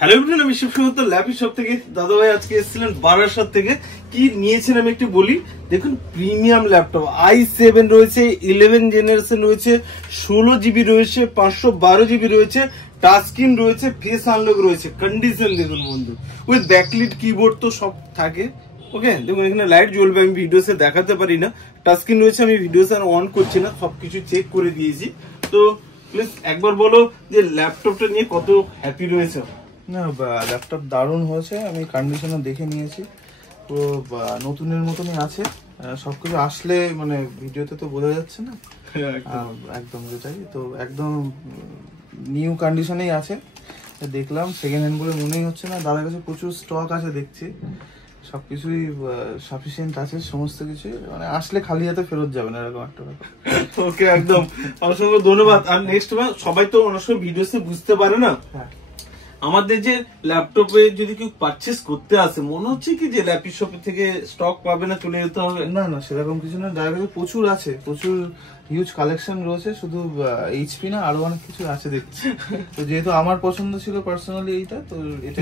Hello everyone, আমি Shibsamudra lappy shop থেকে। দাদা ভাই আজকে এসেছিলেন বারাসাত থেকে। কি নিয়েছেন আমি একটু বলি। দেখুন, প্রিমিয়াম ল্যাপটপ i7 রয়েছে, 11 জেনারেশন রয়েছে, 16 জিবি রয়েছে, 512 জিবি রয়েছে, টাচ স্ক্রিন রয়েছে, ফেস আনলক রয়েছে। কন্ডিশন দেখুন বন্ধু, উইথ ব্যাকলিট কিবোর্ড তো সব থাকে। ওকে, দেখুন এখানে লাইট জ্বলবে, আমি ভিডিওসে দেখাতে পারি না। টাচ স্ক্রিন রয়েছে, আমি ভিডিওস আর অন করছি না, সবকিছু চেক করে দিয়েছি। তো প্লিজ একবার বলো যে ল্যাপটপটা নিয়ে কত হ্যাপি রয়েছে। না, ল্যাপটপ দারুণ হয়েছে। আমি কন্ডিশনও দেখে নিয়েছি, তো নতুনের মতনই আছে। সবকিছু আসলে মানে ভিডিওতে তো বোঝা যাচ্ছে না, একদম যেটাই তো একদম নিউ কন্ডিশনেই আছে। দেখলাম সেকেন্ড হ্যান্ড বলে মনেই হচ্ছে না। দাদার কাছে প্রচুর স্টক আছে দেখছি, সবকিছুই সাফিসিয়েন্ট আছে, সমস্ত কিছু। মানে আসলে খালি হাতে ফেরত যাবে না, এরকম একটা ব্যাপার। ওকে, একদম অসংখ্য ধন্যবাদ। আর নেক্সট সবাই তো অনেক সময় ভিডিওতে বুঝতে পারে না। আমাদের যে ল্যাপটপে যদি কেউ পারচেস করতে আসে, মনে হচ্ছে কি যে ল্যাপি শপ থেকে স্টক পাবে না, চলে যেতে হবে। না না, সেরকম কিছু না। দাদার প্রচুর আছে, প্রচুর হিউজ কালেকশন রয়েছে। শুধু এইচপি না, আরো অনেক কিছু আছে দেখছি। তো যেহেতু আমার পছন্দ ছিল পার্সোনালি এইটা, তো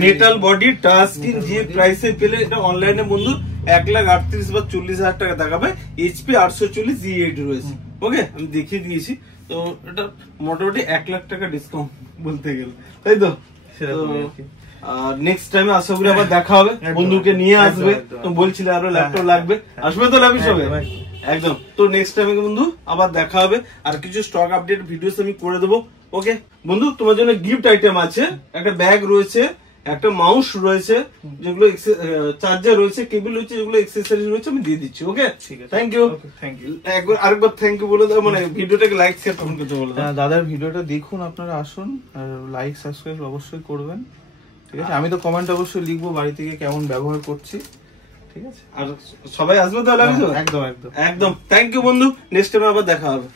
মেটাল বডি টাচ স্ক্রিন যে প্রাইসে পেলে, এটা অনলাইনে বন্ধু 1,38,000 বা 40,000 টাকা দেখাবে। এইচপি 840 G8 রয়েছে। ওকে, আমি দেখিয়ে দিয়েছি। তো এটা মোটামুটি 1 লাখ টাকা ডিসকাউন্ট বলতে গেলে, তাই তো? নেক্সট টাইমে আশা করি আবার দেখা হবে। বন্ধুকে নিয়ে আসবে, তো বলছিলে আরো ল্যাপটপ লাগবে, আসবে তো ল্যাপটপ হবে একদম। তো নেক্সট টাইমে বন্ধু আবার দেখা হবে, আর কিছু স্টক আপডেট ভিডিওস আমি করে দেবো। ওকে বন্ধু, তোমার জন্য গিফট আইটেম আছে। একটা ব্যাগ রয়েছে, একটা মাউস রয়েছে, যেগুলো চার্জার রয়েছে, কেবল রয়েছে, যেগুলো এক্সেসরিজ রয়েছে, আমি দিয়ে দিচ্ছি। ওকে, ঠিক আছে, থ্যাংক ইউ। একবার আরেকবার থ্যাংক ইউ বলে দাও, মানে ভিডিওটাকে লাইক শেয়ার কমেন্ট করতে বলে দাও। দাদার ভিডিওটা দেখুন, আপনারা আসুন, আর লাইক সাবস্ক্রাইব অবশ্যই করবেন। ঠিক আছে, আমি তো কমেন্ট অবশ্যই লিখবো বাড়ি থেকে কেমন ব্যবহার করছি। ঠিক আছে, আর সবাই আসবে তাহলে? একদম একদম একদম। থ্যাংক ইউ বন্ধু, নেক্সট টাইম আবার দেখা হবে।